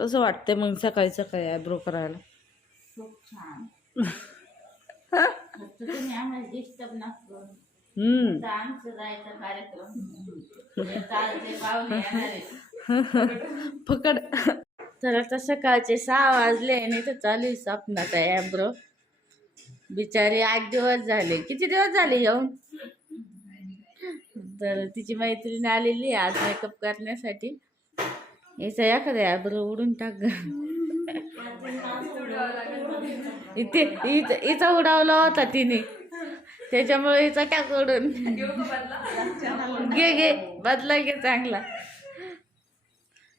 कसं वाटतंय मग सकाळी सकाळी आयब्रो करायला? खूप छान. फक्त तुम्ही आम्हाला डिस्टर्ब नका हम्म. करू आमचं जायचा कार्यक्रम. चालते पाहुणे येणार आहेत. पकड तर आता सकाळचे सहा वाजले आणि तर चालू आहे स्वप्नाचा ॲब्रो बिचारी आठ दिवस झाले. किती दिवस झाले येऊन? तर तिची मैत्रीण आलेली आहे आज मेकअप करण्यासाठी. याचा एखादा ॲब्रो उडून टाक गं. इथे इथं उडावला होता तिने. त्याच्यामुळे हिचा टाक उडून. घे घे बदला घे चांगला.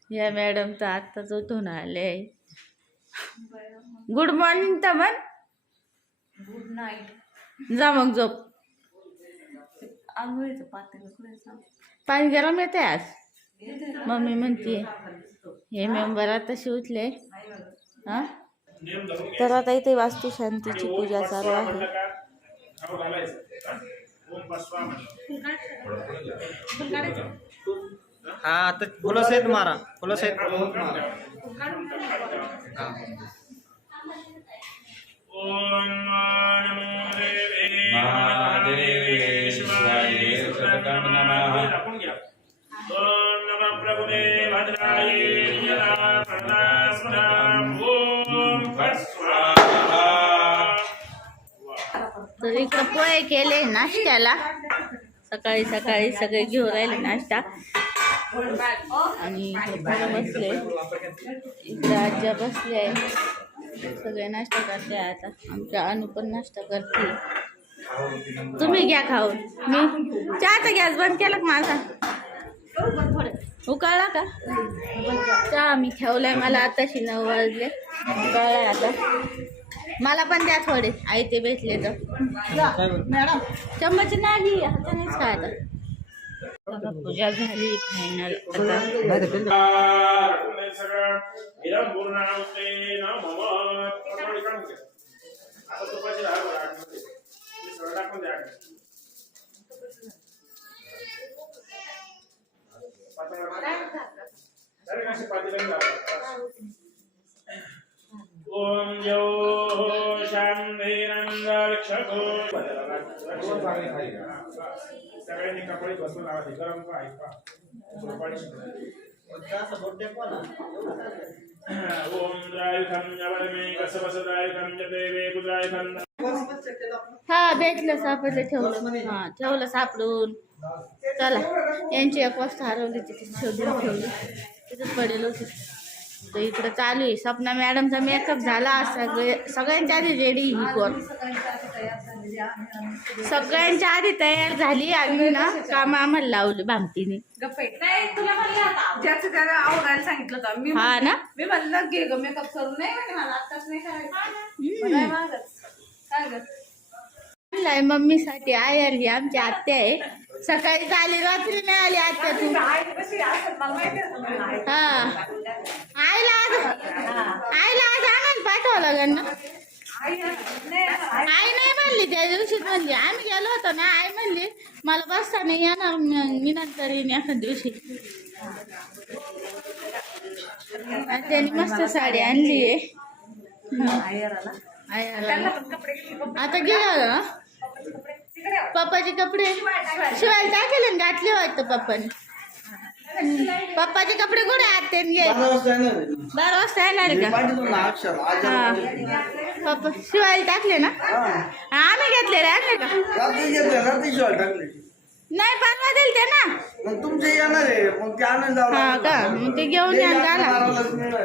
या मॅडम तर आत्ताच उठून आले. गुड मॉर्निंग तर म्हण गुड नाईट. जा मग झोप. आंघोळीचं पाणी गरम येते आज? मम्मी म्हणते हे मेंबर आता उठले. हा? तर आता इथे वास्तुशांतीची पूजा चालू आहे. हा आता फुलं सहित मारा फुलं सहित मारा ओम नमः. प्रभुने भद्राय ओम तर इकडं पोहे केले नाश्त्याला. सकाळी सकाळी सगळे घेऊन राहिले नाश्ता. आणि बसले. इकडे आज्या बसले. आहे सगळे नाश्ता करते आता. आमच्या अनु पण नाश्ता करते. तुम्ही घ्या खाऊन. मी चहाचा गॅस बंद केला का माझा? उकळला का? चहा मी ठेवलाय मला आताशी नऊ वाजले. उकळलाय आता. मला पण द्या थोडे आई ते भेटले तर. मॅडम. चम्मच नाही हातानेच काय आता. आता पूजा झाली फायनल आता ओम यो शांतिरंगक्षको सगळ्यांनी कपडे बसून लावायचे गरम का ऐका पाणी ओम द्रायुखं नवरमे कसवसदायुखं च देवे कुद्रायुखं हा भेटलं सापडलं ठेवलं. हा ठेवलं सापडून. चला यांची एक वाजता हरवली तिथे शोधून ठेवली. तिथेच पडेल होती. तर इकडं चालू आहे. सपना मॅडमचा मेकअप झाला. सगळे सगळ्यांच्या आधी रेडी ही कोण सगळ्यांच्या आधी तयार झाली आणि ना. काम आम्हाला लावली भामतीने. गप्पे. नाही तुला म्हणलं ज्याचं त्याला आवडायला सांगितलं होतं. मी हा ना? मी म्हणलं घे ग मेकअप करून. नाही म्हणे मला. आत्ताच नाही करायचं. मागत. काय ग? आणलाय मम्मीसाठी आई आली आमची आत्या आहे. सकाळी आली रात्री नाही आली आत्या तू. हा. आईला आज आईला आज आणायला पाठवावं लागेल ना? आई नाही म्हणली त्या दिवशीच म्हणली. आम्ही गेलो होतो ना आई म्हणली मला बसता नाही येणार म- नंतर येईन एखाद दिवशी. आणि त्यांनी मस्त साडी आणली आहे. आता गेला. पप्पाचे कपडे शिवायला टाकेल. घातले वाटतं पप्पाने. पप्पाचे कपडे कुठे गेले बारा वाजता येणार का? हा. पप्पा शिवायला टाकले ना? आम्ही घेतले रे आणले का? टाकले. नाही बनवा दिल ते ना. मग तुमचे येणार आहे मग ते आनंद हा का? मग ते घेऊन या आणि घाला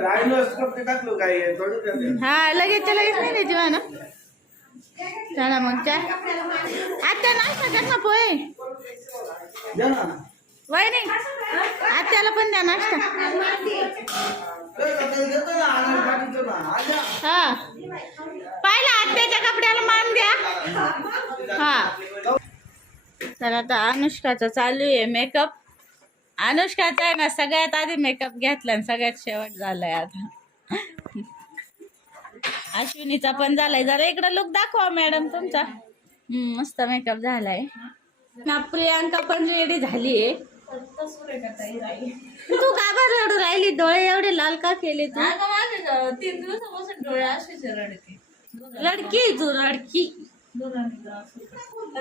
राहिलोच कपडे टाकलो काय आहे, थोडी टाकले. हा लगेच लगेच नाही द्यायची म्हणा. चला मग काय आत्या नाश्ता कर ना पोहे. द्या ना. वहिनी आत्याला पण द्या नाश्ता. ए, आता देतो ना आनंद पाठवतो ना. आजा. हा पाहिला आत्याच्या कपड्याला मान द्या हा तर आता अनुष्काचा चालू आहे मेकअप अनुष्काचा आहे ना सगळ्यात आधी मेकअप घेतला आणि सगळ्यात शेवट झालाय आता. अश्विनीचा पण झालाय. जरा इकडं लुक दाखवा मॅडम तुमचा. हम्म, मस्त मेकअप झालाय. ना प्रियांका पण रेडी झाली आहे. फक्त सुरेखाताई राहिली तू का बरं रडू राहिली? डोळे एवढे लाल का केले तू? तीन दिवसापासून डोळे असेच आहे रडके लडकी तू लडकी.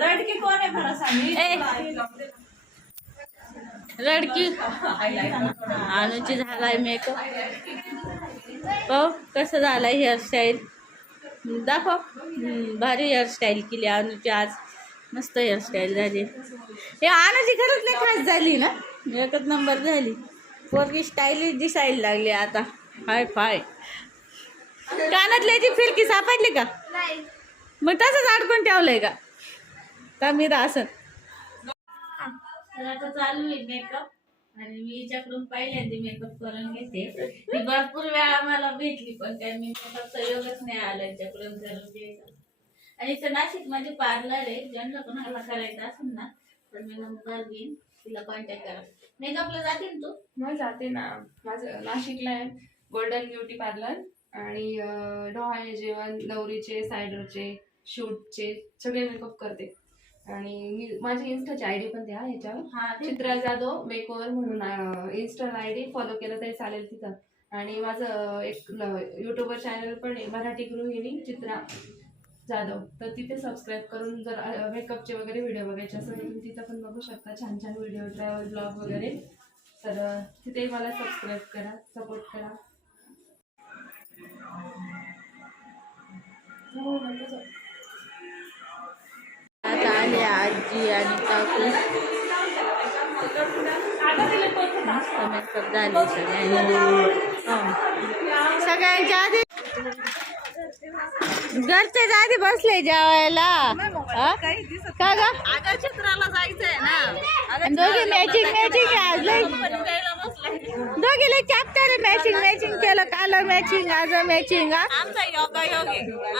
रडके कोण आहे मला. लडकी. अनुची झालाय मेकअप. पाहू कसं झालाय हेअरस्टाईल दाखव. भारी हेअरस्टाईल केली अनुची आज. मस्त हेअरस्टाईल झाली. हे अनुची खरंच नाही खास झाली ना? एकच नंबर झाली. पोरगी स्टाईलिश दिसायला लागली आता. हाय फाय. कानातल्याची फिरकी सापडली का? मग तसंच अडकून ठेवलंय का? का मी असं? तर आता चालू आहे मेकअप आणि मी हिच्याकडून पहिल्यांदा मेकअप करून घेते. ती भरपूर वेळा मला भेटली पण काय मी मेकअपचा योगच नाही आला हिच्याकडून करून घ्यायचा. आणि इथं नाशिकमध्ये पार्लर आहे. ज्यांना कोणाला करायचं असेल ना तर मी नंबर घेईन. तिला कॉन्टॅक्ट करा. मेकअपला जाते ना तू? मग जाते ना. माझं नाशिकला आहे गोल्डन ब्युटी पार्लर आणि डोहाळे जेवण नवरीचे सायडरचे. शूटचे सगळे मेकअप करते. आणि मी माझी इन्स्टाची आय डी पण द्या ह्याच्यावर हा चित्रा जाधव मेकओव्हर म्हणून इन्स्टा आय डी फॉलो केलं तरी चालेल तिथं. आणि माझं एक युट्यूबर चॅनल पण आहे मराठी गृहिणी चित्रा जाधव. तर तिथे सबस्क्राईब करून जर मेकअपचे वगैरे व्हिडिओ बघायचे असेल तर तुम्ही तिथं पण बघू शकता. छान छान व्हिडिओ ट्रॅव्हल ब्लॉग वगैरे. तर तिथे मला सबस्क्राईब करा सपोर्ट करा. हो, आता आली आजी आणि काकू. झाले हो. सगळ्यांच्या आधी घरचेच आधी बसले जेवायला? का ग? चित्राला जायचंय ना दोघे मॅचिंग मॅचिंग आज दोघे लय चॅप्टर मॅचिंग मॅचिंग केलं. काल मॅचिंग आज मॅचिंग योगा योग.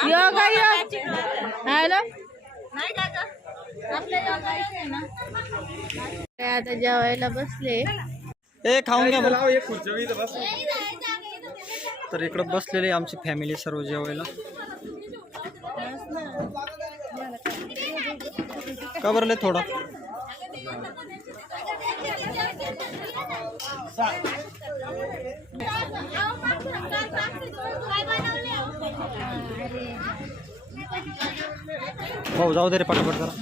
योगा योग हा आता जेवायला बसले? ए खाऊन घ्या बोला तर इकडं बसलेले आमची फॅमिली सर्व जेवायला. का बरं लय थोडा? भाऊ जाऊ दे रे पटापट जरा.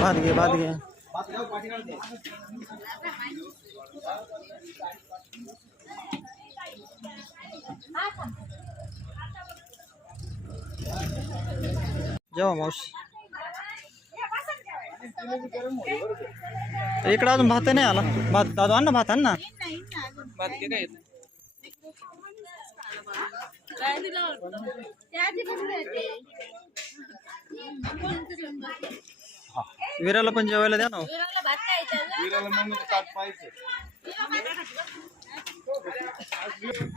भात घे भात घे. जेवा मावशी. इकडं अजून भात नाही आला. भात दादू आण ना भात आण ना. विराला पण जेवायला द्या ना हो.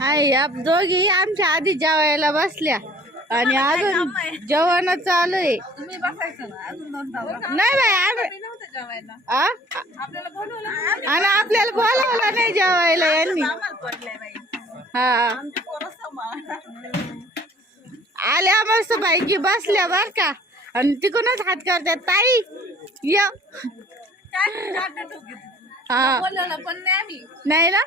आई आप दोघी आमच्या आधी जेवायला बसल्या आणि अजून जेवण चालू आहे नाही बाई आम्ही आ? आपल्याला. आणि आपल्याला बोलावलं नाही जेवायला यांनी आम्हाला पडलंय बाई हा. आल्या मस्त पैकी बसल्या बर का. आणि तिकडूनच हात करतात ताई य. हा. पण नाही ना?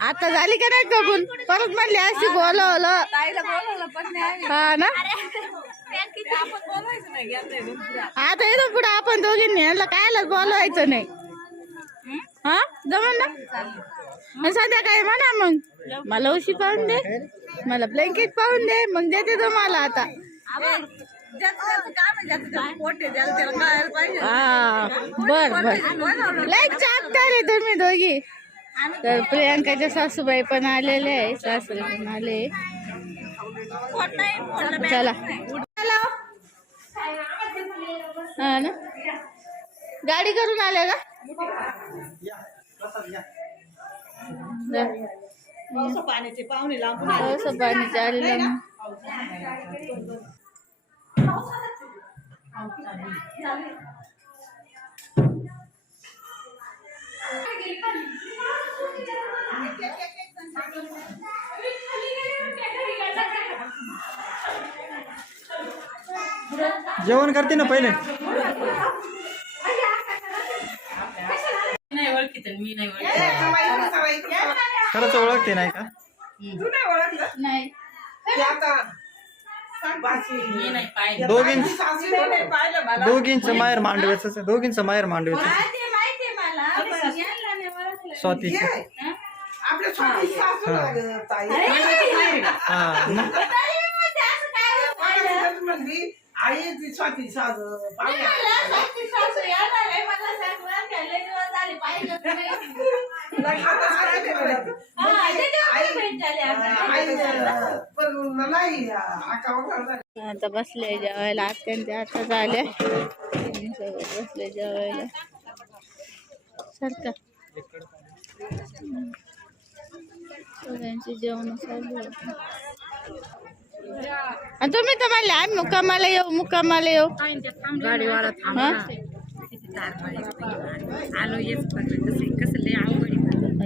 आता झाली का नाही बघून? परत म्हणली अशी बोलवलं. हा ना? आता येतो पुढे आपण दोघींनी यांना कायलाच बोलवायचं नाही. हा? जमन ना? सध्या संध्याकाळी म्हणा मग. मला उशी पाहून दे. मला ब्लँकेट पाहून दे. मग देते तुम्हाला आता. हा बर बर. लाईक लय रे तुम्ही दोघी. तर प्रियांकाच्या सासूबाई पण आलेले आहे. सासरे पण आले. चला. चला. हा ना? गाडी करून आल्या का? जा. पावसा पाण्याचे पाहुणे लांबून पावसा पाणी चाललं जेवण करते ना पहिले? मी नाही. खरंच ओळखते नाही का? तू नाही ओळखलं? नाही. दोघीं पाहिलं मला. दोघींचं माहेर मांडवेच दोघींचं माहेर मांडवेच माहिती माहिती मला. पण यांना नाही ओळखलं. स्वातीच. ये. आपल्या स्वाती. हा. मग तरी असं काय म्हणली, आई ती स्वाती सासू मी पाहुणे म्हणलं, सासू सासू येणार आहे, मला सांग, बरं का, लय दिवस झाले, पाहिलंच नाही. लग्नातच काय ते म्हणत. हा, त्याच्यावर भेट झाली आता. आई अं, पण नाही आका वगैरे आता बसले जेवायला आत्यांच्या आता झाल्या सगळे बसले जेवायला सारखा सगळ्यांची जेवण चालू आहे. आणि तुम्ही तर म्हणले आम्ही मुक्कामाला येऊ मुक्कामाला येऊ गाडीवाला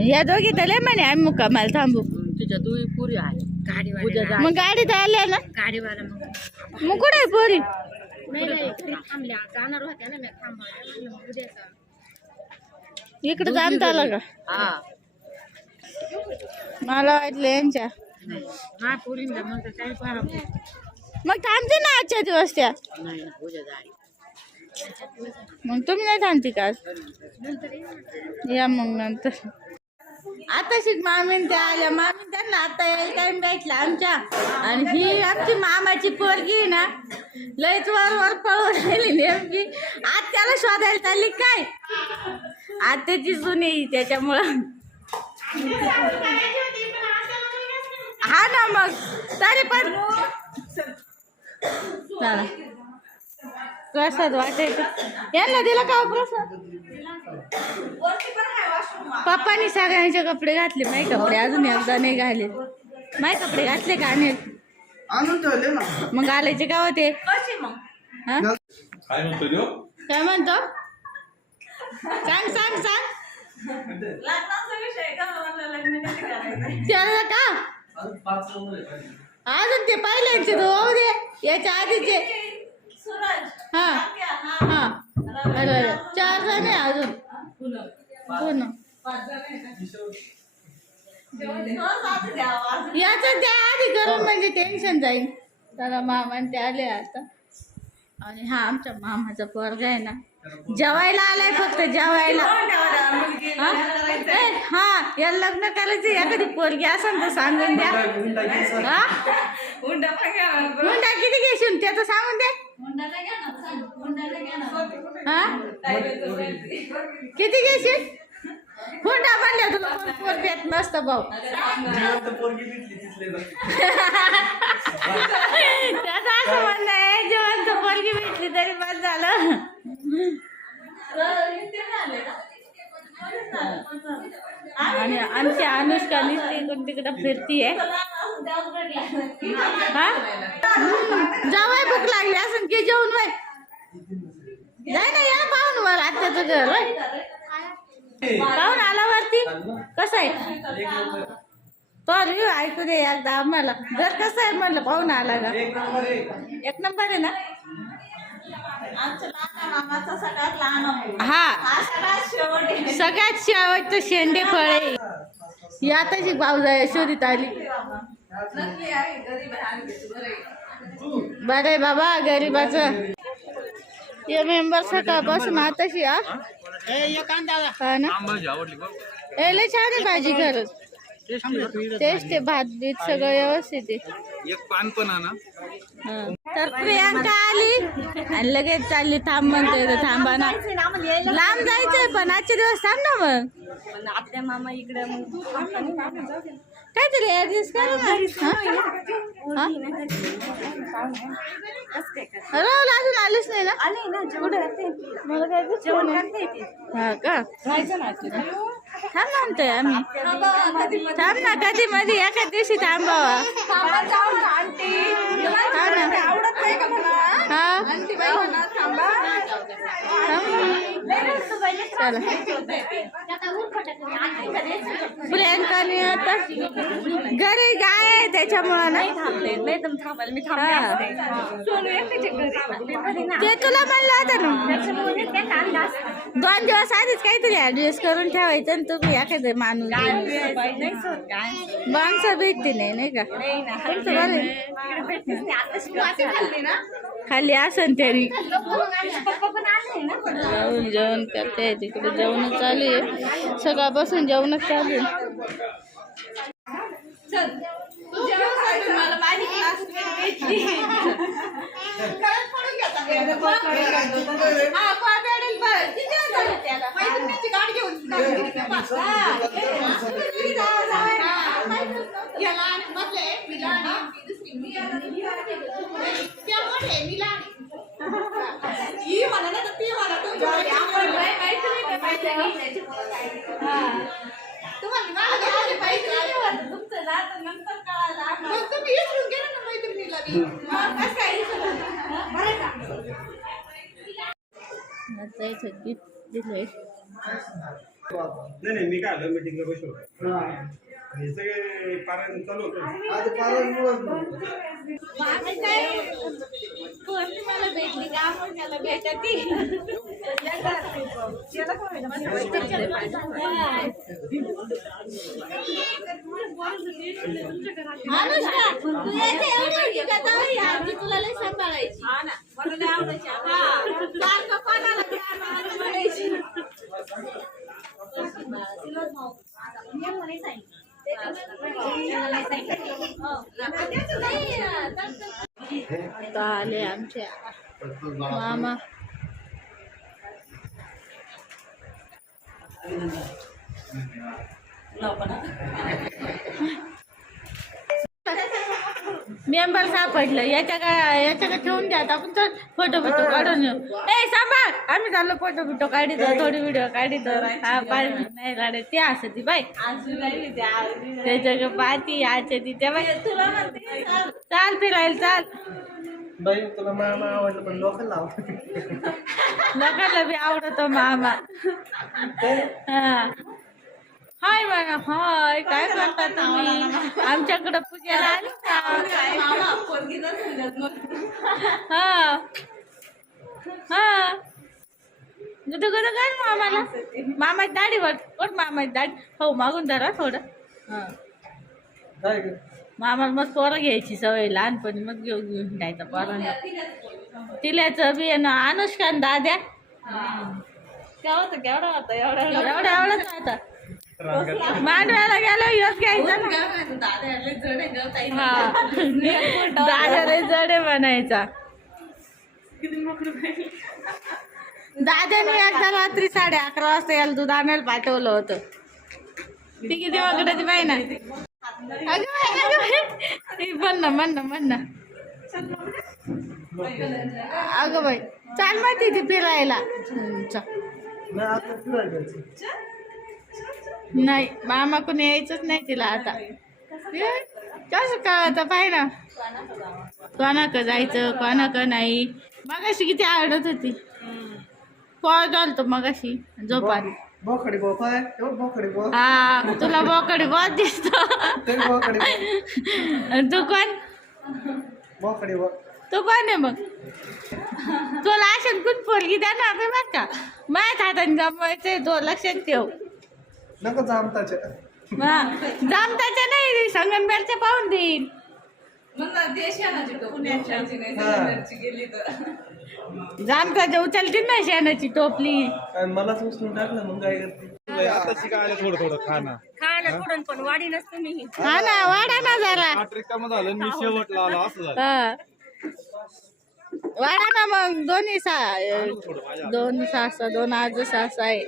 या दोघी तर लय म्हणे आम्ही मुक्कामाला थांबू. तुझ्या दुई पुरी आहे. गाडीवाला मग गाडीत आल्या ना? गाडीवाला मग. मग कुठे आहे पोरी? इकडे जाणत आलं का? हा. मला वाटलं यांच्या. हा मग थांबते ना आजच्या दिवस त्या. मग तुम्ही नाही थांबते का या मग नंतर. आता शिक मामीन त्या आल्या. मामीन त्यांना आता यायला टाइम भेटला आमच्या. आणि ही आमची मामाची पोरगी आहे ना लयच वर वर पळून राहिली नेमकी. आज त्याला शोधायला चालली काय? आत्याची जुनी सुने त्याच्यामुळं. हा ना मग. तरी पण चला. प्रसाद वाटायचं. यांना दिला का हो प्रसाद? पप्पानी सगळ्यांचे कपडे घातले माही कपडे अजून एकदा नाही घाले. माही कपडे घातले का अनिल? आणून ठेवले ना. मग घालायचे का होते हा? काय म्हणतो देव काय म्हणतो? सांग सांग सांग. लग्नाचा विषय का? मला लग्न कधी करायचं त्याला का? अजून ते पहिल्यांचे तो होऊ दे. याच्या आधीचे. हा हा हा. चार जण आहे अजून पूर्ण याचं त्या आधी करून म्हणजे टेन्शन जाईल त्याला मामा आणि ते आले आता आणि हा आमच्या मामाचा पोरगा आहे ना जेवायला आलाय फक्त जेवायला हा? ए, हा याला लग्न करायचं एखादी पोरगी असेल तर सांगून द्या हा हुंडा किती घेशील त्याचं सांगून दे मुंडाला घ्या ना, सांग, मुंडाला घ्या ना. हा? किती घेशील? हुंडा म्हणल्या तुला कोण पोर देत मस्त भाऊ. त्याचं असं म्हणणं आहे जिवंत पोरगी भेटली तरी बस झालं. आणि आमची अनुष्का नुसती इकडून तिकडं फिरतीये. हा? जावाय भूक लागली असं की जेवण वय जाय ना या पाहून वर आत्याचं घर पाहून आला वरती. कसं आहे? तो ऐकू दे एकदा आम्हाला. घर कसं आहे म्हणलं पाहून आला का? एक नंबर आहे. ना आहे. हा. सगळ्यात शेवट आहे. सगळ्यात शेवटचं शेंडे फळे यातच एक भाऊजा शोधित आली. आहे आहे आहे. बरं आहे बाबा गरीबाचं. हे मेंबर सकाळपासून आताशी हा? हा ना? ए लय छान आहे भाजी खरंच टेस्ट आहे भात बीत सगळं व्यवस्थित आहे. एक पान पण आणा. तर प्रियांका आली आणि लगेच चालली थांब म्हणते तर थांबा ना. लांब जायचंय पण आजचे दिवस थांब ना मग. आपल्या मामा इकडे काहीतरी ऍडजस्ट कर ना. हा? हा? अजून आलीच नाही ना मला काय नाही. हा का? थांब म्हणतोय आम्ही. थांब ना कधी मध्ये एका दिवशी थांबावा. हा ना. हा. चला आता? घरी गाय आहे त्याच्यामुळं नाही थांबले. नाही तर थांबायला मी ते तुला म्हणलं होतं ना? दोन दिवस आधीच काहीतरी ऍडजस्ट करून ठेवायचं आणि तुम्ही एखादं माणूस माणसं भेटते नाही नाही का? बरं. खाली असन तरी. जाऊन जेवण करते तिकडे जेवण चालू आहे. सकाळपासून जेवणच चालू आहे. याला आणि मधले मी लहान आहे, ती दुसरी मी त्या मोठे मी लहान आहे. ही. म्हणा ना ती म्हणा नाही मी काय आलं मीटिंगला बसलो हे सगळे पारायण चालू होतं. आज पालन दिवस मला भेटली. का? मला भेटती. अनुष्का तू यायचं एवढी? होती का जाऊ या मी तुला लय सांभाळायची. हा ना. मला लय आवडायची हा. सारखं कोणाला. आता आले आमच्या मामा. मेंबर सापडलं. याच्या का याच्या का ठेवून द्या आपण तर फोटो बिटो काढून येऊ ए सांभाळ. आम्ही चाललो फोटो बिटो काढितो थोडी व्हिडिओ काढितो हा पाय नाही काढे ते असं ती बाई. त्याच्या का पाहती आजच्या ती. त्या बाई तुला म्हणते चाल. फिरायला चाल. बाई तुला मामा आवडलं पण लोकांना आवडत लोकांना बी आवडतो मामा. हा. हाय बघा हाय. काय करता तुम्ही? आमच्याकडं पूजेला आली हा. हा. गुदू गुदू काय मामाला? मामाची दाढी वाट कोण मामाची दाढी. हो मागून धरा थोडं. हा? मामाला मग पोरं घ्यायची सवय लहानपणी मग घेऊन घेऊन जायचं पोरांना. तिल्याचं बी आहे ना अनुष्का आणि दाद्या केवढा होता? केवढा होता? एवढा एवढा. एवढाच आता मांडव्याला गेलो योच घ्यायचा ना. दादा लय जड आहे. हा बनायचा दाद्याने एकदा रात्री साडे अकरा वाजता याला दूध आणायला पाठवलं होतं. ती किती वाकडाची बाई ना. अगं बाई, अगं बाई. म्हण ना म्हण ना म्हण ना. अगं बाई चाल माहिती ती फिरायला. नाही आता मामाकडून यायचंच नाही तिला आता. कसं कळत पाहि ना. कोणाक जायचं कोणाक नाही. मगाशी किती आवडत होती. कॉल मगाशी बोकडी पाय एवढं बोकडी बो हा तुला बोकडे बहुत दिसतो. ते कोण? बोकडी तू कोण आहे मग? तुला असेल कुठ पोरगी द्या ना आता बघ का? माझ्या हातात जमवायचंय तो लक्षात ठेव. नको जामताचे हा जमताच्या नाही संगमनेरच्या पाहून देईन. जामताच्या उचलती ना शेणाची टोपली आणि मलाच उचलून टाकलं मग काय करते? आता शिकायला थोडं थोडं खाना हा ना वाढा ना जरा. आठ रिकामं झालं मी शेवटला आला असं झालं. हा. वाढा ना मग दोन्ही सा दोन सासा दोन आज सासा आहे.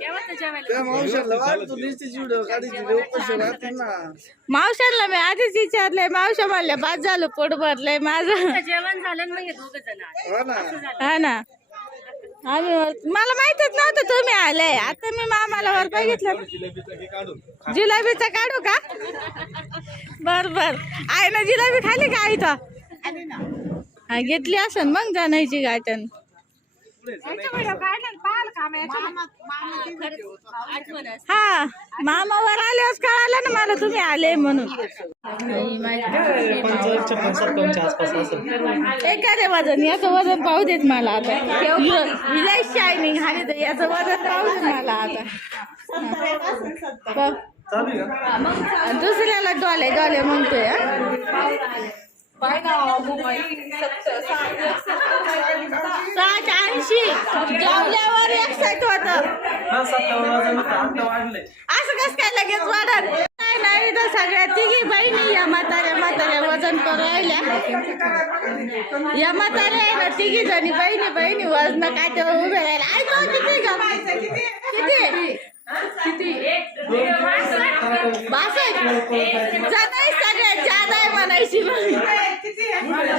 मावशाला मी आधीच विचारलंय मावशा म्हणल्या बाद झालं पोट भरलंय माझं. जेवण झालं मग हे जण हो ना. हा ना. आम्ही मला माहितच नव्हतं तुम्ही आले. आता मी मामाला वर बघितलं. हे जिलेबीचा काढू का? बर बर. आहे ना जिलेबी खाली का इथं? हा घेतली असन मग जाण्याची गाठण. हा मामावर आल्यावर कळालं ना मला तुम्ही आले म्हणून. एखादे वजन याचं वजन पाहू देत मला आता. विलाय शायनिंग आणि तर याचं वजन पाहू देत मला आता. दुसऱ्याला डोले डोले म्हणतोय हा. साठ ऐंशी. जेवल्यावर एकसाईट होत. असं कस काय लगेच वाढत नाही नाही तर सगळ्या तिघी बहिणी या म्हाताऱ्या म्हाताऱ्या वजन राहिल्या. या म्हाताऱ्या आहे ना तिघी जणी बहिणी बहिणी वजन काय ते उभे आई तो किती ग? किती? बासष्ट जनाई सगळ्यात जादा आहे म्हणायची मग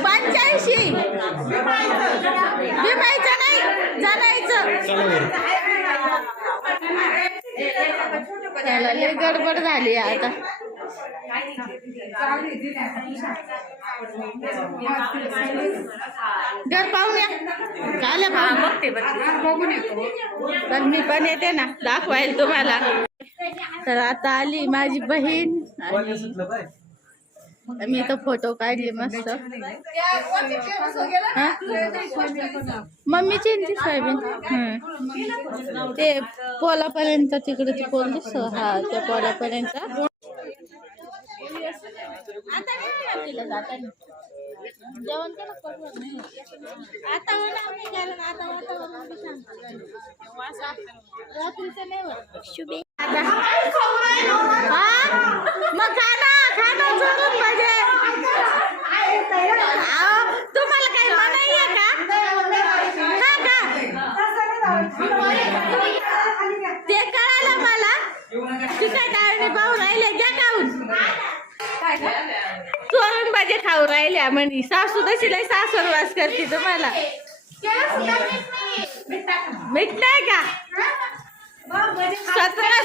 पंच्याऐंशी बिमायचं नाही लय गडबड झाली आता. घर पाहूया बघते तर मी पण येते ना दाखवायला तुम्हाला. तर आता आली माझी बहीण वाजले सुटलं बाय आणि मी तर फोटो काढले मस्त. मम्मी मम्मीची आणि ती सोयाबीन ते पोलापर्यंत तिकडे ते पोल दिसतो. हा त्या पोलापर्यंत. जेवण आता मग चोरून तुम्हाला काही ते पाहू राहिले भाजी खाऊ राहिल्या म्हणे सासू तशी लय सासर वास करते तुम्हाला मीठ नाही का? सतरा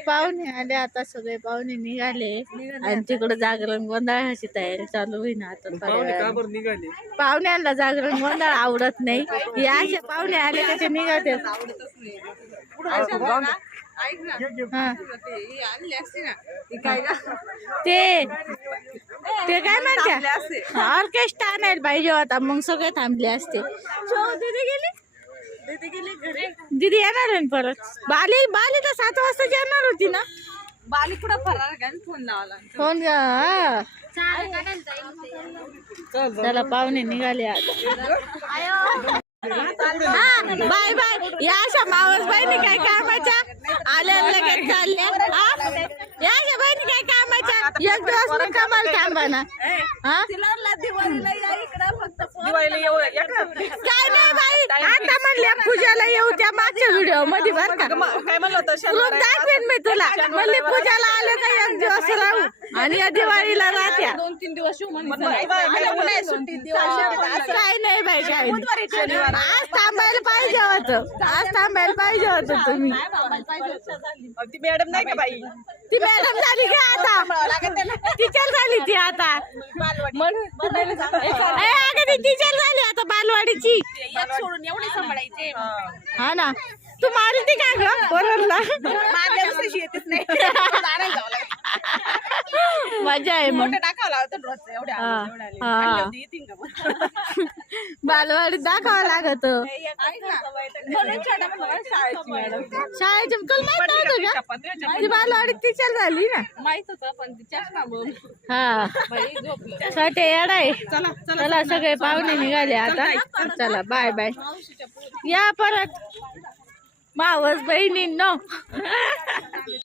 पाहुणे आले आता सगळे पाहुणे निघाले. आणि तिकडं जागरण गोंधळाची तयारी चालू होईना आता थोड्या पाहुणे का वेळाने. बरं निघाले? पाहुण्यांना जागरण गोंधळ आवडत नाही. हे असे पाहुणे आले त्याचे निघते हा. ते ते काय म्हणते? ऑर्केस्ट्रा आणायला पाहिजे होता मग सगळे थांबले असते. गेली? दीदी येणार आहे परत? बाली बाली तर सात वाजता येणार होती ना? बाली कुठं फरार घ्या फोन लावला फोन हा. चला पाहुणे निघाले आता हा. Bye bye. या अशा मावस बहिणी काय कामाच्या? आल्या लगेच चालल्या. हा? या अशा बहिणी काय कामाच्या? एक दिवस मी कमाल थांबा ना. हा? काय नाही बाई. आता म्हणल्या पूजाला येऊ त्या मागच्या व्हिडिओमध्ये बर का. काय म्हणलं होतं? रूप दाखवेन मी तुला. म्हणले पूजाला आले का एक दिवस राहू? आणि या दिवाळीला राहत्या दोन तीन दिवस शिव उन्हाळ्यात सुट्टी काय नाही बाई काय नाही. आज थांबायला पाहिजे होतं. आज थांबायला पाहिजे होतं तुम्ही. ती मॅडम नाही का बाई? ती मॅडम झाली का आता. टीचर झाली ती आता. ए, अगं ती टीचर झाली आता बालवाडीची. सोडून एवढे सांभाळायचे. हा ना. तू मारती का ग? लागतं. मजा आहे मग. मोठं टाकावं लागतं हा. हा. शाळेची तुला माहीत नव्हतं का? ती बालवाडीत टीचर झाली ना. माहीत होतं पण हा. बाई झोपलं. छोटे येड आहे. चला सगळे पाहुणे निघाले आता. चला बाय बाय या परत. मावस बहिणींनो